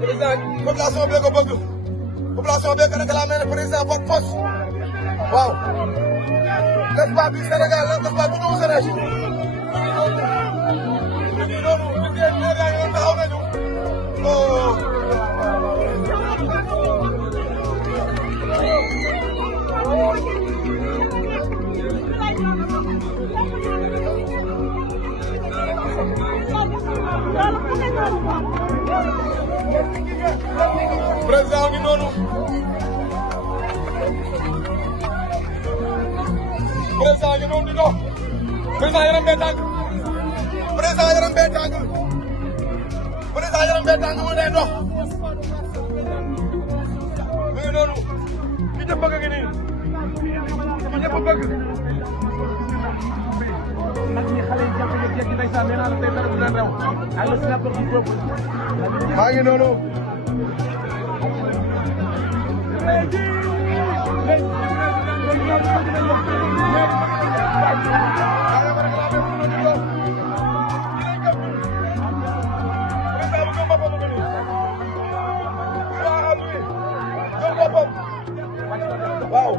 président population bee ko bëgg population bee ko réclamé ne président foog poste waaw l'espoir du Sénégal la l'espoir bu ñëw Sénégal ñu noonu liggéey bi gaa ngi taxaw nañu président ngi noonu président ngi noonu di dox président yaram bee tàng président yaram bee tàng président yaram bee tàng mu day dox mu ngi noonu ki ñëpp bëgg ngi nii ki ñëpp bëgg nag ñi xale yi jàpp yëg yëg ndeysaan nee naa la tey dara du leen rew ak le snapper du peuple maa ngi noonu waaw